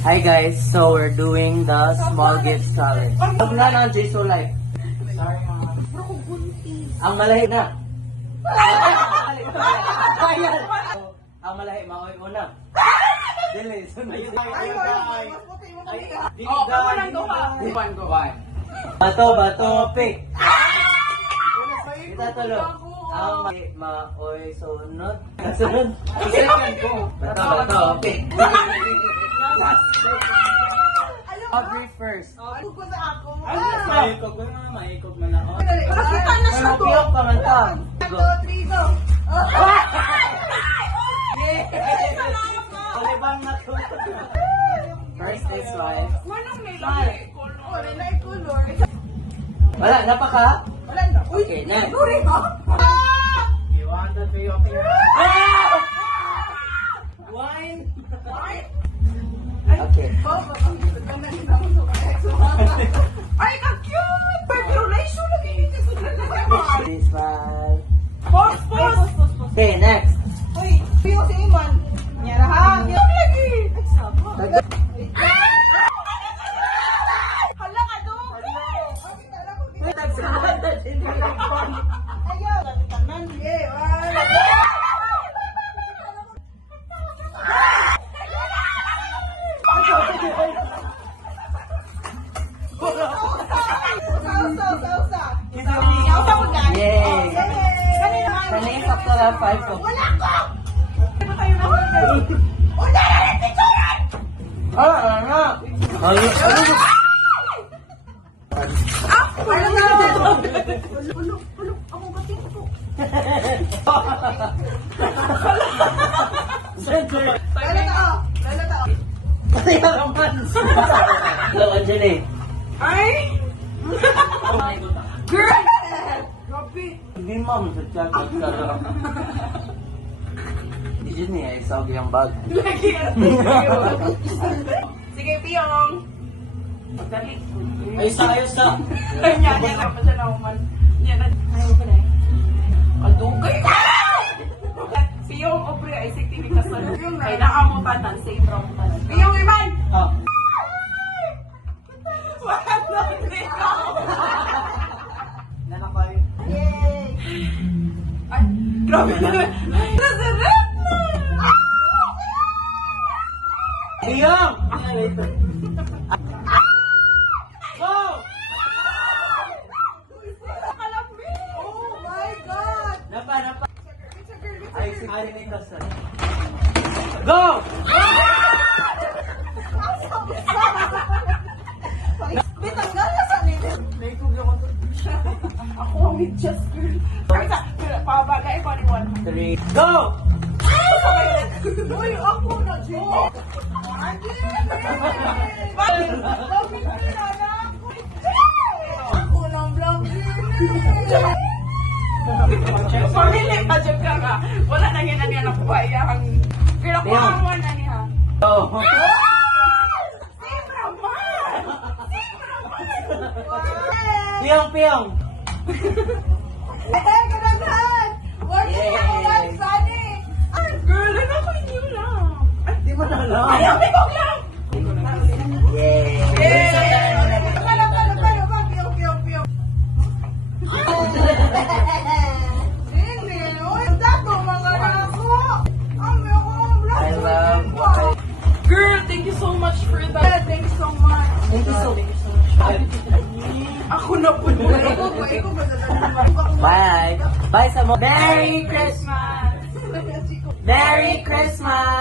Hi guys, so we're doing the small gifts challenge. Huwag na ng JSO Life. Sorry mama. Ang malahi na. Ayan. Ang malahi, maoy una. Dili, sunod. Bato, pick. Kita tulo. Ang maoy sunod. Sunod. Bato, pick. Aubrey first. Ako sa ako. Maikog mo na. Nakita na siya to. Piyok ka man ta. 1, 2, 3, go. Palibang na to. First is wife. Manong nilay color. Nilay color. Wala, napaka? Wala na. Uy, Okay, next. sorry ha. You want the piyok here? Wine. Okay. Okay. Ay, ka-cute! Baby relation lagi dito sa This one. Pause! Okay, next. Uy, piyo si Iman. Nyara ha. Piyo lagi. Ay, sabo. Hala ka do. Ayaw. Tanan. Yay! Kanina sakto na 5 ko. Wala ko! Ano tayo na? Wala na rin picturean! Ano? Ayun. Wala na! Ulo, ako kating ko. Wala na! Kasi naman. Hello, Angeli. Ay! Girl! Grabe! Hindi ma'am, sa chat. Hindi dyan niya, isawag yung bag. Sige, Piyong! Magdali. Ayos na. Yan na pa siya na uman. Yan na. Ayaw ko na eh. Kadugay ka! Piyong, obre, ay sikti ni Kasal. Kaya nakamutatan, same wrong tanan. Piyong, Iman! Ah. Wala na, Nanakay. Yay! Ay, grabe na. Nasarap na! Iyong! Go! Kalami! Oh my God! Napa. It's a girl. Ay, si Ari ni Kasal. Go! Bitanggal na sa nila. Ako ang just girl. Pabagay ko ni 3. Go! Uy, ako na, Joe! Ako ng vlog Pamili pa dyan ka nga. Wala na yan niya nakuha. Pero ko ang na niya. Go! Piyong! Hey, kadaghan! What is Yay! ako lang, Sunny? Ay, girl, ano ko inyo lang? Ay, Di mo na alam. ay, ang bigog lang! Yay! Piyong. Hindi, uy, dato, mga nako! Ang mga vlog. I love Girl, thank you so much for that. Thank you so much. Thank you so much. Ako na po. Bye! Bye sa mo. Merry Christmas! Christmas! Merry Christmas!